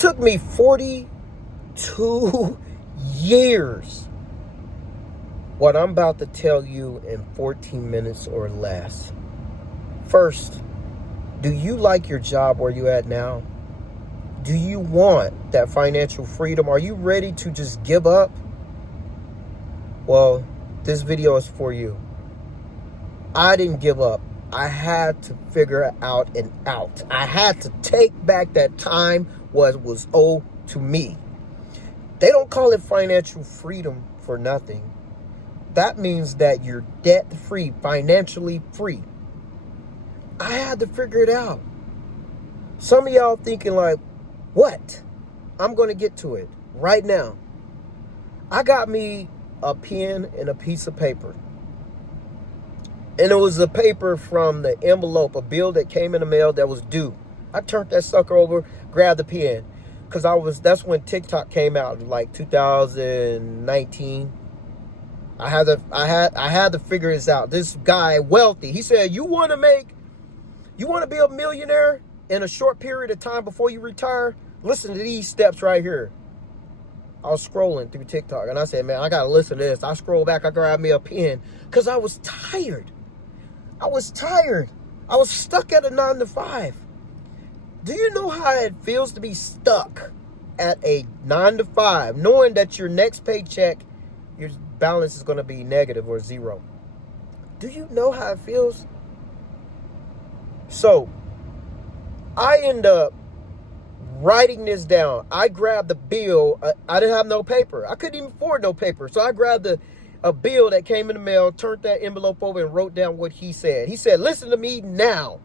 took me 42 years. What I'm about to tell you in 14 minutes or less. First, do you like your job where you're at now? Do you want that financial freedom? Are you ready to just give up? Well, this video is for you. I didn't give up. I had to figure out an out. I had to take back that time what was owed to me. They don't call it financial freedom for nothing. That means that you're debt-free, financially free. I had to figure it out. Some of y'all thinking like, what? I'm going to get to it right now. I got me a pen and a piece of paper. And it was a paper from the envelope, a bill that came in the mail that was due. I turned that sucker over, grabbed the pen. Because that's when TikTok came out, like 2019. I had to figure this out. This guy, wealthy, he said, you want to be a millionaire in a short period of time before you retire? Listen to these steps right here. I was scrolling through TikTok and I said, man, I got to listen to this. I scrolled back, I grabbed me a pen because I was tired. I was stuck at a 9-to-5. Do you know how it feels to be stuck at a 9-to-5, knowing that your next paycheck, your balance is going to be negative or zero? Do you know how it feels? So I end up writing this down. I grabbed the bill. I didn't have no paper. I couldn't even afford no paper. So I grabbed a bill that came in the mail, turned that envelope over and wrote down what he said. He said, listen to me now.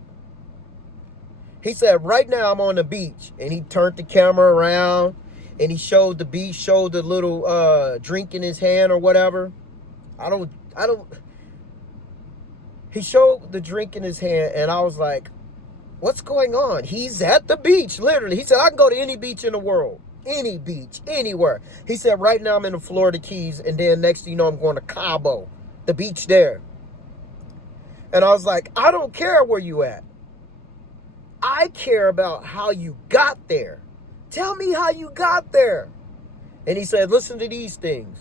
He said, right now I'm on the beach. And he turned the camera around and he showed the beach, showed the little drink in his hand or whatever. He showed the drink in his hand and I was like, what's going on? He's at the beach, literally. He said, I can go to any beach in the world. Any beach, anywhere. He said, right now I'm in the Florida Keys, and then next thing you know, I'm going to Cabo, the beach there. And I was like, I don't care where you at. I care about how you got there. Tell me how you got there. And he said, listen to these things.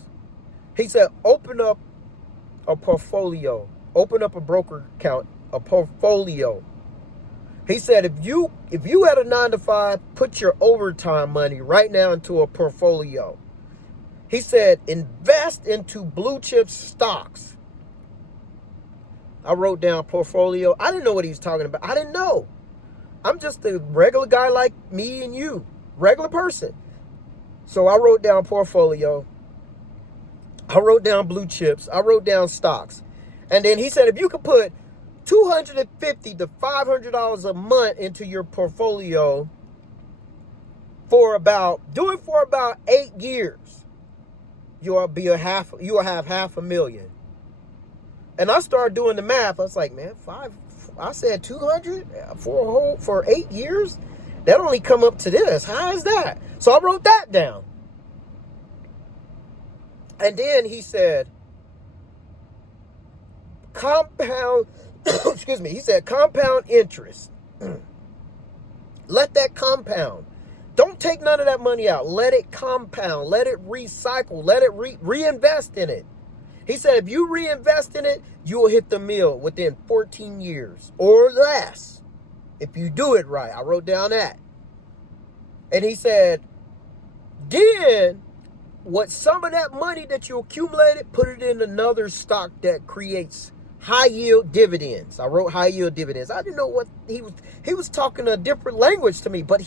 He said, open up a portfolio. Open up a broker account, a portfolio. He said, if you had a 9-to-5, put your overtime money right now into a portfolio. He said, invest into blue chip stocks. I wrote down portfolio. I didn't know what he was talking about. I didn't know. I'm just a regular guy like me and you, regular person. So I wrote down portfolio. I wrote down blue chips. I wrote down stocks. And then he said, if you could put $250 to $500 a month into your portfolio for about 8 years, you'll have $500,000. And I started doing the math. I was like, man, I said 200 for 8 years. That only come up to this. How is that? So I wrote that down. And then he said, compound. Excuse me. He said, compound interest. Let that compound. Don't take none of that money out. Let it compound. Let it recycle. Let it reinvest in it. He said, if you reinvest in it, you will hit the mill within 14 years or less. If you do it right. I wrote down that. And he said, then what some of that money that you accumulated, put it in another stock that creates high yield dividends. I wrote high yield dividends. I didn't know what he was talking a different language to me, but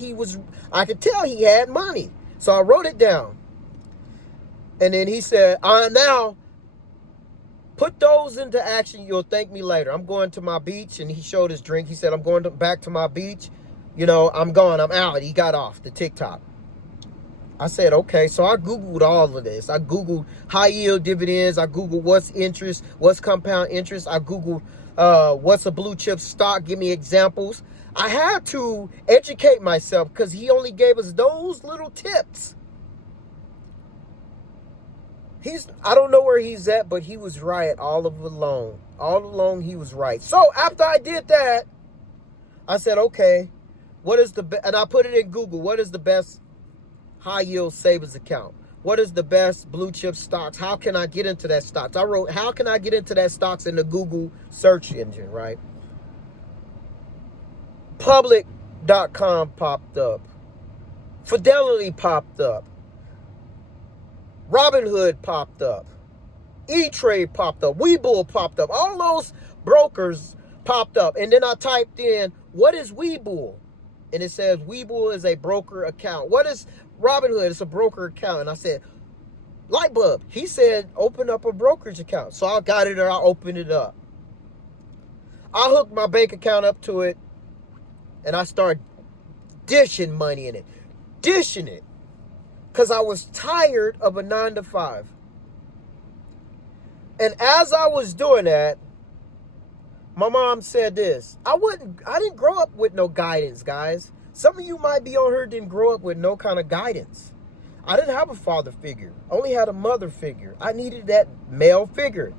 I could tell he had money. So I wrote it down. And then he said, now put those into action. You'll thank me later. I'm going to my beach. And he showed his drink. He said, I'm going back to my beach. I'm gone. I'm out. He got off the TikTok. I said, okay. So I Googled all of this. I Googled high yield dividends. I Googled what's interest, what's compound interest. I Googled what's a blue chip stock. Give me examples. I had to educate myself because he only gave us those little tips. I don't know where he's at, but he was right all along. All along, he was right. So after I did that, I said, okay, and I put it in Google. What is the best high yield savings account. What is the best blue chip stocks? How can I get into that stocks? I wrote, how can I get into that stocks in the Google search engine, right? Public.com popped up. Fidelity popped up. Robinhood popped up. E-Trade popped up. Webull popped up. All those brokers popped up. And then I typed in, what is Webull? And it says Webull is a broker account. What is Robinhood? It's a broker account. And I said, Lightbulb. He said, open up a brokerage account. So I got it, or I opened it up. I hooked my bank account up to it, and I started dishing money in it. Dishing it. Because I was tired of a 9-to-5. And as I was doing that, my mom said this. I didn't grow up with no guidance, guys. Some of you might be on here didn't grow up with no kind of guidance. I didn't have a father figure. I only had a mother figure. I needed that male figure.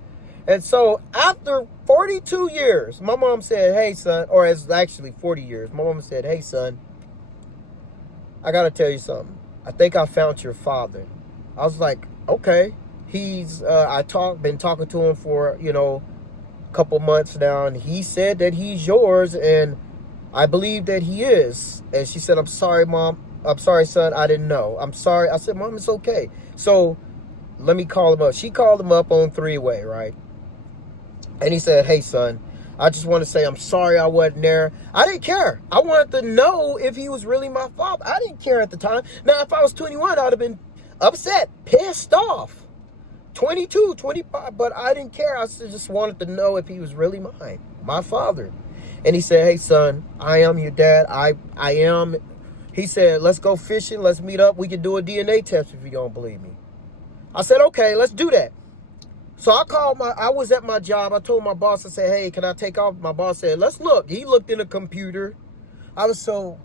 And so after 42 years, my mom said, hey, son, or it's actually 40 years. My mom said, hey, son, I got to tell you something. I think I found your father. I was like, okay. He's, been talking to him for, a couple months now. And he said that he's yours. And I believe that he is. And she said, I'm sorry, Mom. I'm sorry, son. I didn't know. I'm sorry. I said, Mom, it's okay. So let me call him up. She called him up on three-way, right? And he said, hey, son, I just want to say I'm sorry I wasn't there. I didn't care. I wanted to know if he was really my father. I didn't care at the time. Now, if I was 21, I would have been upset, pissed off. 22, 25, but I didn't care. I just wanted to know if he was really mine, my father. And he said, hey, son, I am your dad. I am. He said, let's go fishing. Let's meet up. We can do a DNA test if you don't believe me. I said, okay, let's do that. So I was at my job. I told my boss, I said, hey, can I take off? My boss said, let's look. He looked in the computer. I was so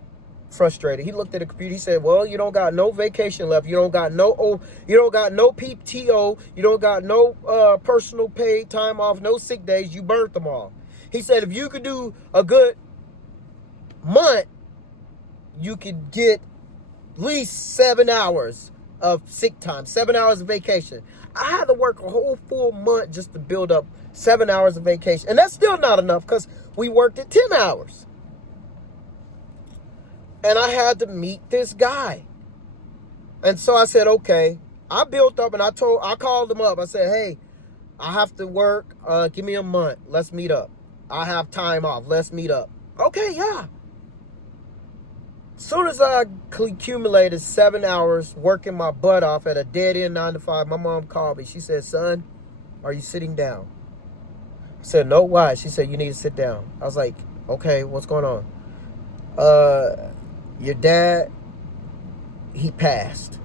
frustrated. He looked at the computer. He said, well, you don't got no vacation left. You don't got no PTO. You don't got no personal paid time off, no sick days. You burnt them all. He said, if you could do a good month, you could get at least 7 hours of sick time, 7 hours of vacation. I had to work a whole full month just to build up 7 hours of vacation. And that's still not enough because we worked at 10 hours. And I had to meet this guy. And so I said, okay. I built up and I called him up. I said, hey, I have to work. Give me a month. Let's meet up. I have time off. Let's meet up. Okay, yeah. As soon as I accumulated 7 hours working my butt off at a dead-end 9-to-5, my mom called me. She said, son, are you sitting down? I said, no, why? She said, you need to sit down. I was like, okay, what's going on? Your dad, he passed.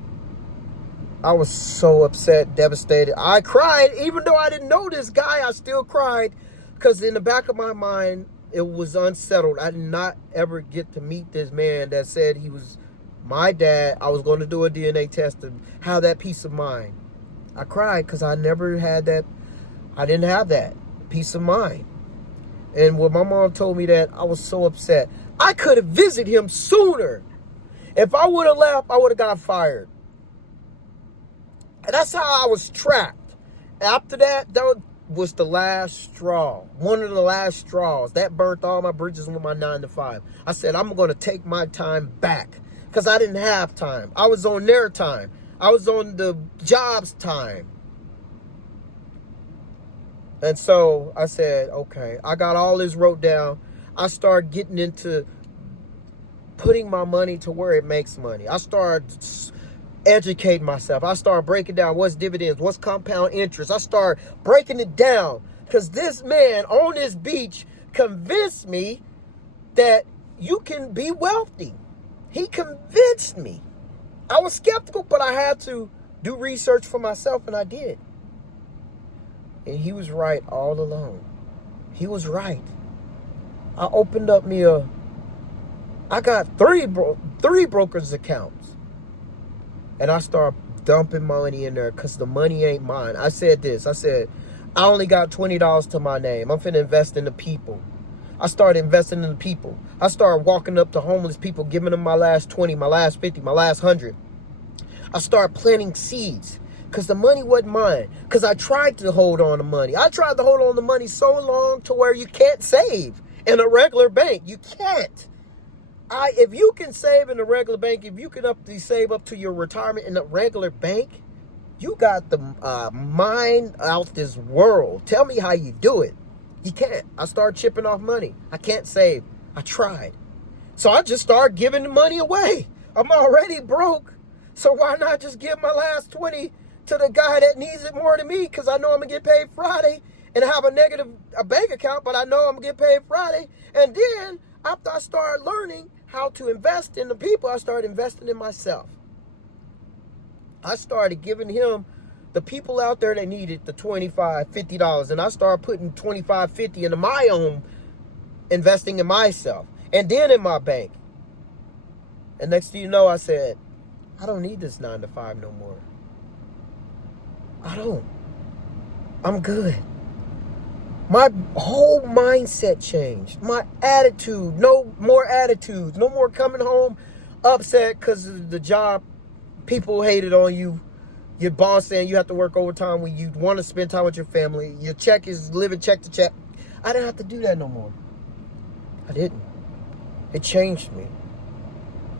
I was so upset, devastated. I cried. Even though I didn't know this guy, I still cried because in the back of my mind, it was unsettled. I did not ever get to meet this man that said he was my dad. I was going to do a DNA test and have that peace of mind. I cried because I never had that. I didn't have that peace of mind. And when my mom told me that, I was so upset. I could have visited him sooner. If I would have left, I would have got fired. And that's how I was trapped. After that, that was the last straw. One of the last straws. That burnt all my bridges with my 9-to-5. I said, I'm going to take my time back. Because I didn't have time. I was on their time. I was on the job's time. And so I said, okay. I got all this wrote down. I started getting into putting my money to where it makes money. I started educating myself. I started breaking down what's dividends, what's compound interest. I started breaking it down because this man on this beach convinced me that you can be wealthy. He convinced me. I was skeptical, but I had to do research for myself, and I did. And he was right all along. He was right. I opened up I got three brokers accounts. And I started dumping money in there because the money ain't mine. I said this. I said, I only got $20 to my name. I'm finna invest in the people. I started investing in the people. I started walking up to homeless people, giving them my last 20, my last 50, my last 100. I started planting seeds because the money wasn't mine. Because I tried to hold on to money. I tried to hold on to money so long to where you can't save in a regular bank. You can't. If you can save in a regular bank, if you can save up to your retirement in a regular bank, you got the mind out this world. Tell me how you do it. You can't. I started chipping off money. I can't save. I tried. So I just started giving the money away. I'm already broke. So why not just give my last 20 to the guy that needs it more than me? Because I know I'm going to get paid Friday and have a bank account, but I know I'm going to get paid Friday. And then after I started learning how to invest in the people, I started investing in myself. I started giving him the people out there that needed the $25, $50, and I started putting $25, $50 into my own, investing in myself, and then in my bank. And next thing you know, I said, I don't need this 9 to 5 no more. I don't. I'm good. My whole mindset changed. My attitude, no more attitudes, no more coming home upset because of the job. People hated on you. Your boss saying you have to work overtime when you want to spend time with your family. Your check is living check to check. I didn't have to do that no more. I didn't. It changed me.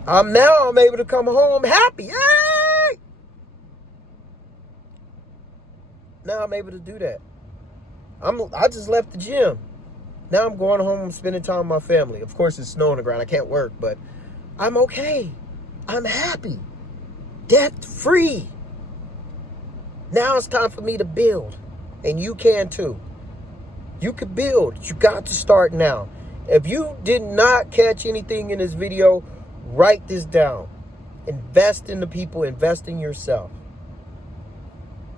Now I'm able to come home happy. Yay! Now I'm able to do that. I just left the gym. Now I'm going home and spending time with my family. Of course, it's snow on the ground. I can't work, but I'm okay. I'm happy. Debt free. Now it's time for me to build. And you can too. You can build. You got to start now. If you did not catch anything in this video, write this down. Invest in the people. Invest in yourself.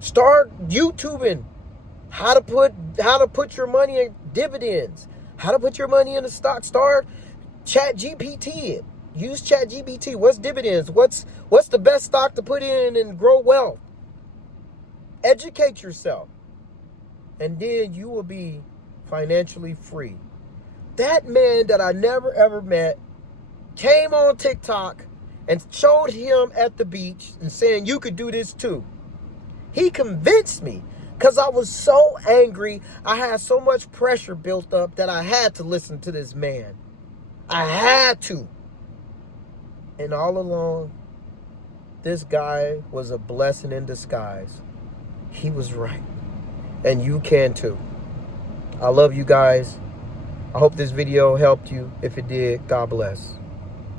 Start YouTubing. How to put your money in dividends. How to put your money in a stock. Start ChatGPT it. Use ChatGPT. What's dividends? What's the best stock to put in and grow wealth? Educate yourself. And then you will be financially free. That man that I never ever met came on TikTok and showed him at the beach and saying you could do this too. He convinced me. Because I was so angry, I had so much pressure built up that I had to listen to this man. I had to. And all along, this guy was a blessing in disguise. He was right. And you can too. I love you guys. I hope this video helped you. If it did, God bless.